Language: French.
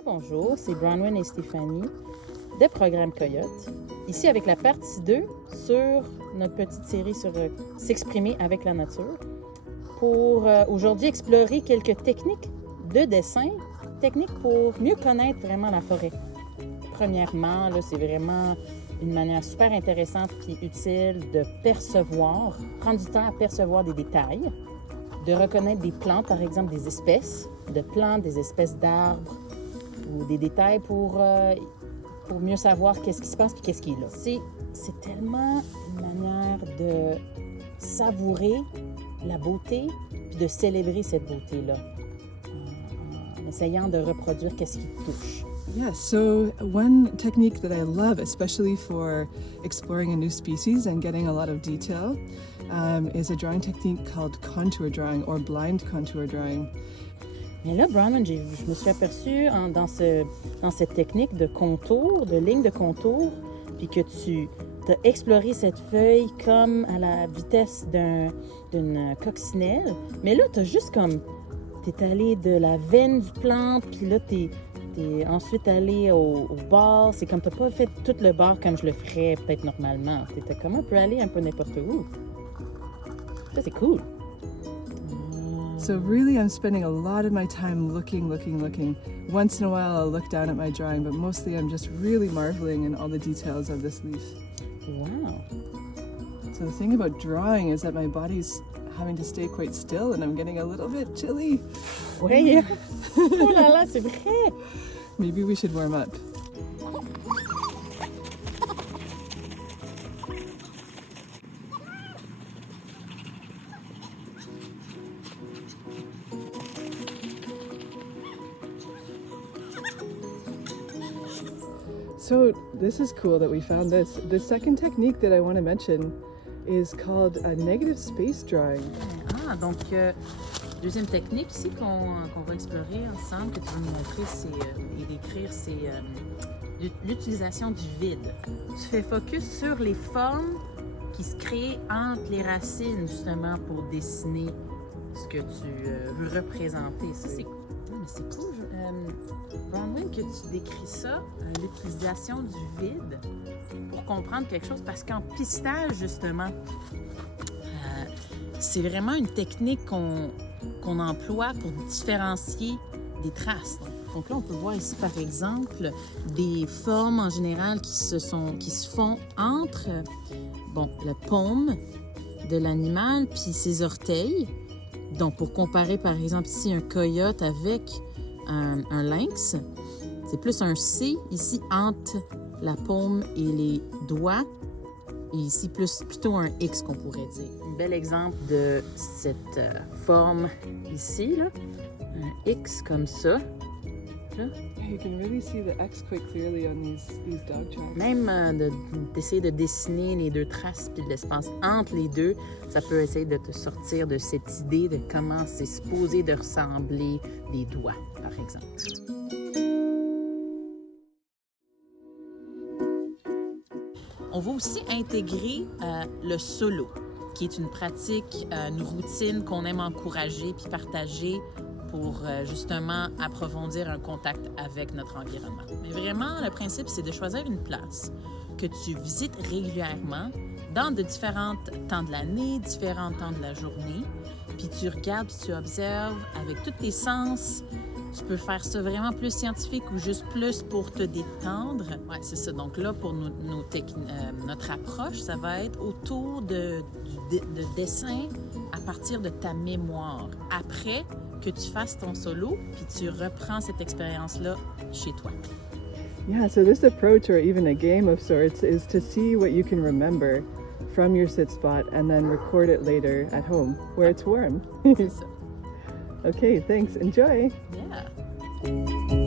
Bonjour, c'est Bronwyn et Stéphanie des Programmes Coyote. Ici avec la partie 2 sur notre petite série sur s'exprimer avec la nature. Pour aujourd'hui explorer quelques techniques de dessin, techniques pour mieux connaître vraiment la forêt. Premièrement, là, c'est vraiment une manière super intéressante et utile de percevoir, prendre du temps à percevoir des détails, de reconnaître des plantes, par exemple des espèces de plantes, des espèces d'arbres ou des détails pour mieux savoir qu'est-ce qui se passe et qu'est-ce qui est là. C'est tellement une manière de savourer la beauté puis de célébrer cette beauté-là en essayant de reproduire qu'est-ce qui te touche. Yeah, so one technique that I love, especially for exploring a new species and getting a lot of detail, is a drawing technique called contour drawing or blind contour drawing. Mais là, Bronwyn, je me suis aperçue dans cette technique de contour, de ligne de contour, puis que tu as exploré cette feuille comme à la vitesse d'une coccinelle. Mais là, tu as juste comme... Tu es allé de la veine du plante, puis là, tu es ensuite allé au bord. C'est comme tu n'as pas fait tout le bord comme je le ferais peut-être normalement. Tu étais comme un peu allé un peu n'importe où. Ça, c'est cool. So really I'm spending a lot of my time looking. Once in a while I'll look down at my drawing, but mostly I'm just really marveling in all the details of this leaf. Wow. So the thing about drawing is that my body's having to stay quite still and I'm getting a little bit chilly. Oui. Oh là là, c'est vrai. Maybe we should warm up. So this is cool that we found this. The second technique that I want to mention is called a negative space drawing. Ah, donc deuxième technique ici qu'on va explorer ensemble, que tu vas nous montrer et décrire, c'est l'utilisation du vide. Tu fais focus sur les formes qui se créent entre les racines, justement, pour dessiner ce que tu veux représenter. Ça, c'est cool. Bronwyn, que tu décris ça, l'utilisation du vide pour comprendre quelque chose, parce qu'en pistage, justement, c'est vraiment une technique qu'on emploie pour différencier des traces. Donc là, on peut voir ici, par exemple, des formes en général qui se font entre la paume de l'animal puis ses orteils. Donc, pour comparer, par exemple, ici, un coyote avec un lynx, c'est plus un C ici entre la paume et les doigts, et ici plutôt un X qu'on pourrait dire. Un bel exemple de cette forme ici, là, un X comme ça. Là. You can really see the X quite clearly on these dog tracks. Même d'essayer de dessiner les deux traces puis de l'espace entre les deux, ça peut essayer de te sortir de cette idée de comment c'est supposé de ressembler des doigts, par exemple. On va aussi intégrer le solo, qui est une pratique, une routine qu'on aime encourager puis partager pour justement approfondir un contact avec notre environnement. Mais vraiment, le principe, c'est de choisir une place que tu visites régulièrement dans de différents temps de l'année, différents temps de la journée, puis tu regardes, puis tu observes avec tous tes sens. Tu peux faire ça vraiment plus scientifique ou juste plus pour te détendre. Oui, c'est ça. Donc là, pour notre approche, ça va être autour de dessin à partir de ta mémoire. Après que tu fasses ton solo, puis tu reprends cette expérience-là chez toi. Yeah, so this approach, or even a game of sorts, is to see what you can remember from your sit spot and then record it later at home where it's warm. C'est ça. Okay, thanks. Enjoy. Yeah.